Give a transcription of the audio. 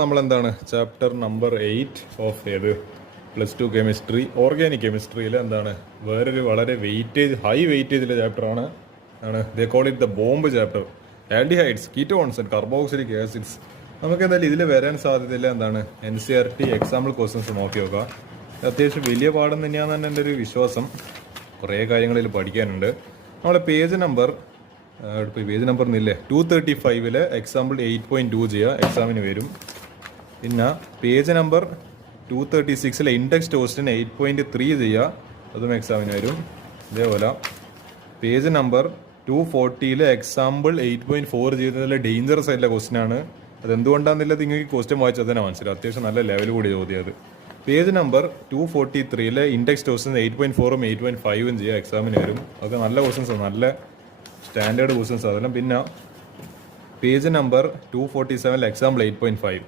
നമ്മൾ എന്താണ് chapter number 8 of ഏത് +2 കെമിസ്ട്രി ഓർഗാനിക് കെമിസ്ട്രിയിൽ എന്താണ് വേറൊരു വളരെ ഹൈ വെയിറ്റേജിലെ ചാപ്റ്ററാണ് they call it the bomb chapter aldehydes ketones and carboxylic acids. നമുക്ക് എന്തായാലും ഇതിൽ വരാൻ സാധ്യതയില്ല എന്താണ് NCERT എക്സാമ്പിൾ ക്വസ്റ്റ്യൻസ് നോക്കി നോക്കാം. അത്യാവശ്യം വലിയ പാഠം തന്നെയാണെന്ന് എൻ്റെ ഒരു വിശ്വാസം. കുറേ കാര്യങ്ങളിൽ പഠിക്കാനുണ്ട്. നമ്മളെ പേജ് നമ്പർ ഒന്നില്ലേ 235 എക്സാമ്പിൾ 8.2 ചെയ്യുക, എക്സാമിന് വരും. പിന്നെ പേജ് നമ്പർ 236 ഇൻഡെക്സ് ക്വസ്റ്റ്യൻ 8.3 ചെയ്യുക, അതും എക്സാമിന് വരും. ഇതേപോലെ പേജ് നമ്പർ 240 എക്സാമ്പിൾ 8.4 ചെയ്യുന്നതിൽ ഡേഞ്ചറസ് ആയിട്ടുള്ള ക്വസ്റ്റ്യൻ ആണ്. അതെന്തുകൊണ്ടാണെന്നില്ല നിങ്ങൾക്ക് ക്വസ്റ്റ്യൻ വായിച്ചാൽ തന്നെ മനസ്സിലാവും. അത്യാവശ്യം നല്ല ലെവൽ കൂടി ചോദ്യം. പേജ് നമ്പർ 243 ഇൻഡെക്സ് ക്വസ്റ്റ്യൻ 8.4 8.5 ചെയ്യുക, എക്സാമിന് വരും. അതൊക്കെ നല്ല ക്വസ്റ്റ്യൻസ്, നല്ല സ്റ്റാൻഡേർഡ് ക്വസ്റ്റ്യൻസ്. അതെല്ലാം. പിന്നെ പേജ് നമ്പർ 247 എക്സാമ്പിൾ 8.5